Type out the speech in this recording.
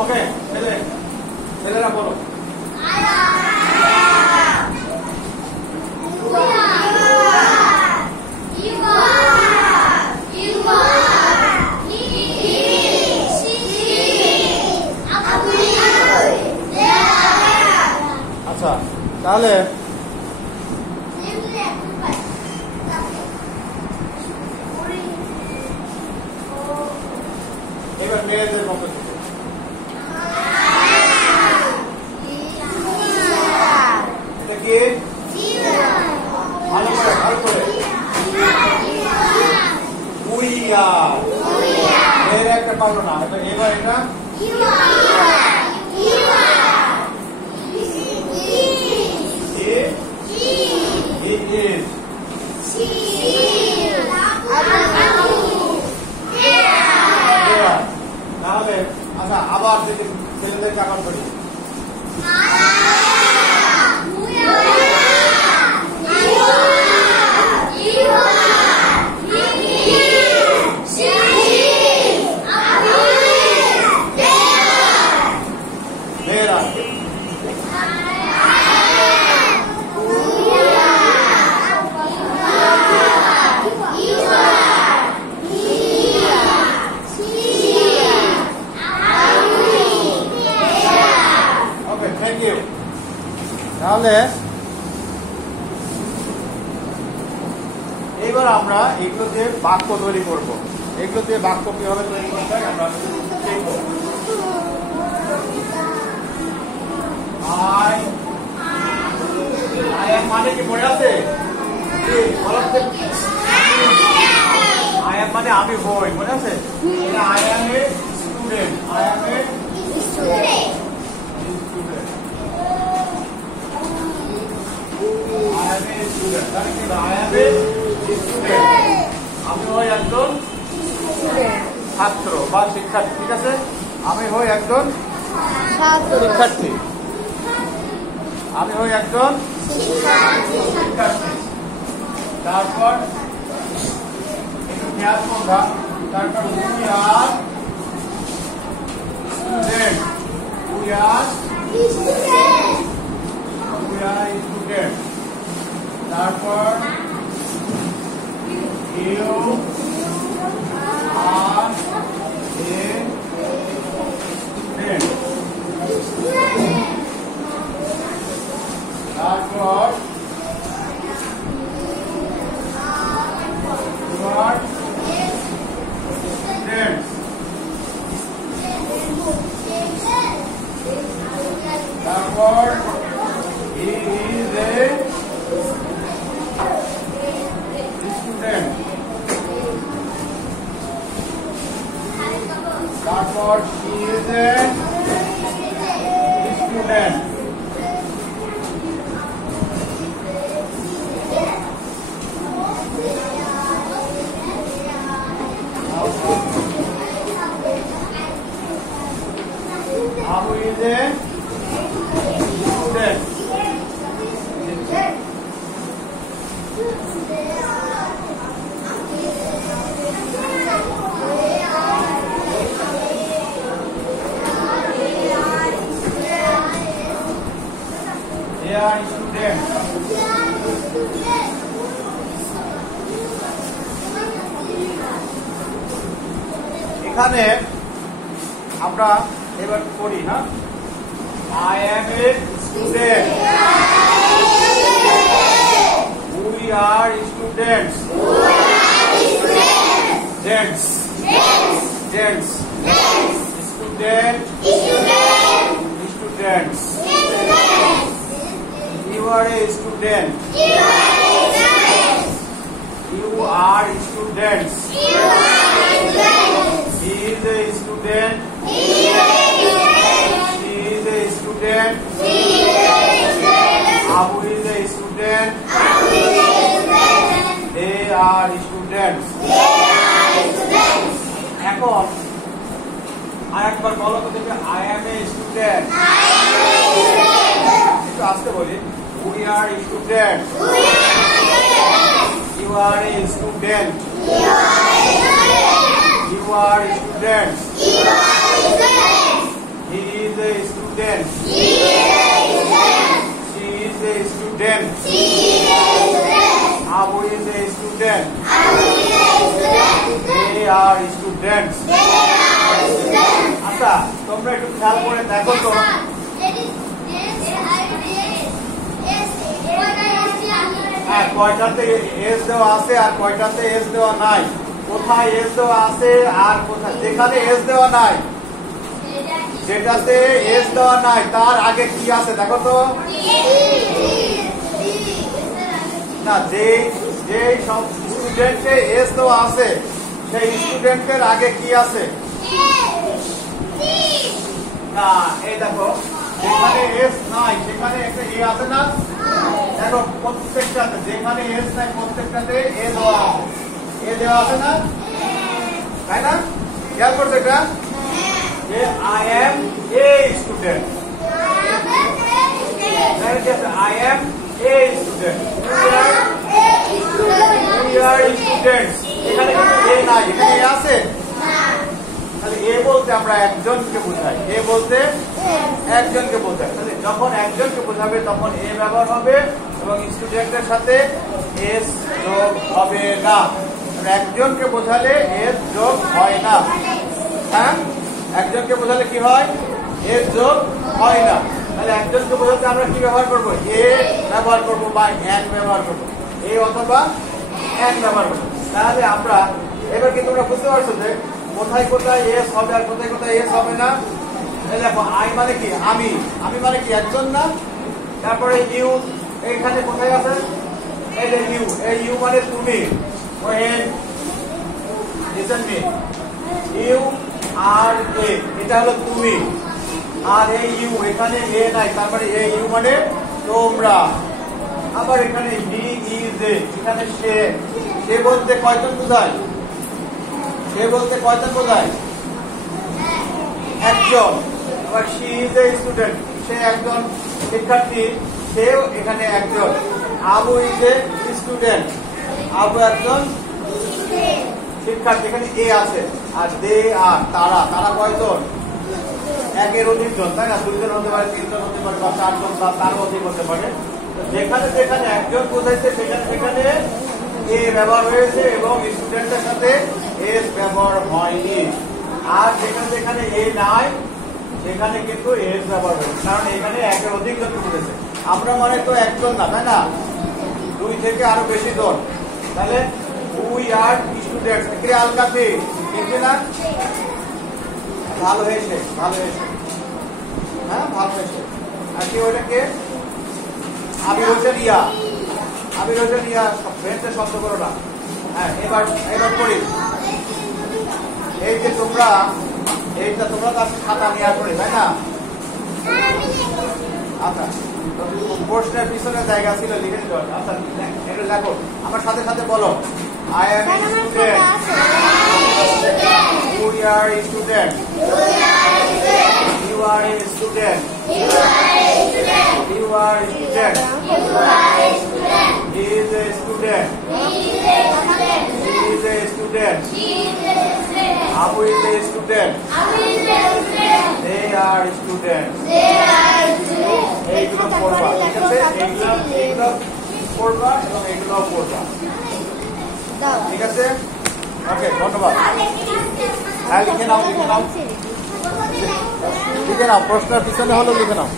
ওকে ছেলেরা বলো। আচ্ছা তাহলে এবার মেয়েদের পক্ষ থেকে এটা কি ভালো করে মেয়েরা একটা পারলো না। এবার এটা তাহলে আচ্ছা আবার যদি ছেলেদেরকে আবার করি মেয়েরা তাহলে এইবার আমরা এগুলো দিয়ে বাক্য তৈরি করব। এগুলো দিয়ে বাক্য কিভাবে তৈরি করতে হয় আমরা মানে কি মনে আছে? আই এম মানে আমি হই, মনে আছে? I M a student, I M a student, আমি হই একজন ছাত্র বা শিক্ষার্থী। ঠিক আছে, আমি হই একজন শিক্ষার্থী, আমি হই একজন শিক্ষার্থী। তারপর একটু খেয়াল করবা, তারপর we are student, we are student. তারপর ইউ আর এ স্টুডেন্ট। তারপর ইউ আর স্টুডেন্টস। তারপর হি ইজ এ স্টুডেন্ট। তারপর she is a student. Abu is a student. They are students. এখানে আমরা এবার করি না, I am a student, we are students, gents, student, students, you are a student, you are students, he is a student, she is a student, Abu is a student, they are students. এখন আরেকবার বলো তো দেখবে, I am a student, একটু আস্তে বলি, we are students, you are a student, you are students, He is a student. She is a student. Abu is a student. They are students. আচ্ছা তোমরা একটু খেয়াল করে দেখো তো হ্যাঁ কয়টাতে এস দেওয়া আছে আর কয়টাতে এস দেওয়া নাই, কোথায় এস দেওয়া আছে আর কোথায় যেখানে এস দেওয়া নাই, যেটাতে এস দেওয়া নাই তার আগে কি আছে দেখো তো। না যে স্টুডেন্টে এস দেওয়া আছে সেই স্টুডেন্টের আগে কি আছে? না এই দেখো যেখানে এস নাই সেখানে একটা এ আছে না, দেখো প্রত্যেকটাতে যেখানে এস নাই প্রত্যেকটাতে এ দেওয়া আছে, এ দেওয়া আছে না, তাই না? খেয়াল করছো এটা যে I M a student, I M a student, we are students. এখানে কিন্তু এ নাই, এখানে এ আছে, তাহলে এ বলতে আমরা একজনকে বোঝাই, এ বলতে একজনকে বোঝাই। তাহলে যখন একজনকে বোঝাবে তখন এ ব্যবহার হবে এবং স্টুডেন্টের সাথে এস যোগ হবে না। একজনকে বোঝালে এস যোগ হয় না। হ্যাঁ একজনকে বোঝালে কি হয়? এস যোগ হয় না। তাহলে একজনকে বোঝাতে আমরা কি ব্যবহার করবো? এ ব্যবহার করবো বা এক ব্যবহার করবো, এ অথবা এক ব্যবহার করবো। তাহলে আমরা এবার কি তোমরা বুঝতে পারছো যে কোথায় কোথায় এস হবে আর কোথায় কোথায় এস হবে না? দেখো আই মানে কি আমি, আমি মানে কি একজন না। তারপরে ইউ এইখানে কোথায় আছে? এই যে ইউ, এই ইউ মানে তুমি, ইউ আর এ এটা হলো তুমি, আর এই ইউ এখানে এ নাই তারপরে এই ইউ মানে তোমরা। আবার এখানে হি ইজ এ, এখানে সে, সে বলতে কয়জন বোঝায়? সে বলতে কয়জন বোঝায়? একজন। আবার শি ইজ এ স্টুডেন্ট, সে একজন শিক্ষার্থী, সেও এখানে একজন। Abu is a student, Abu একজন শিক্ষার্থী, এখানে এ আছে। আর দে আর তারা, তারা কয়জন? একের অধিক জন, তাই না? দুইজন হতে পারে, তিনজন হতে পারে, বা চারজন বা তার অধিক হতে পারে। যেখানে যেখানে একজন বোঝাইছে সেখানে সেখানে এ ব্যবহার হয়েছে এবং স্টুডেন্টের সাথে এস ব্যবহার হয়নি। আর যেখানে যেখানে এ নাই সেখানে কিন্তু এস ব্যবহার হয়েছে, কারণ এখানে একের অধিক জন বুঝেছে। আমরা মানে তো একজন না, তাই না? দুই থেকে আরো বেশি জন। তাহলে উই আর স্টুডেন্টস, ক্রিয়া আলকাফি, ঠিক না? ভালো হয়েছে, ভালো হয়েছে, হ্যাঁ ভালো হয়েছে। আর কি ওইটাকে আবির হোসেন ইয়া, আবির হোসেন ইয়া বেঞ্চে শব্দ করো না। হ্যাঁ এবার এবার করি। এই যে তোমরা এইটা তোমরা তো খাতা নিয়ে আসবে, তাই না? আচ্ছা প্রশ্নের পিছনে জায়গা ছিল, লিখে দিতে হবে। আচ্ছা এটা দেখো, আমার সাথে সাথে বলো। I am a student. We are a student. You are a student. You are a student. He is a student. She is a student. Abu is a student. They are students. এইগুলো পড়বা, ঠিক আছে? এইগুলো পড়বা এবং এইগুলো পড়বা, ঠিক আছে? ওকে ধন্যবাদ। হ্যাঁ লিখে নাও, লিখে নাও, লিখে নাও। প্রশ্নের পিছনে হলো লিখে নাও।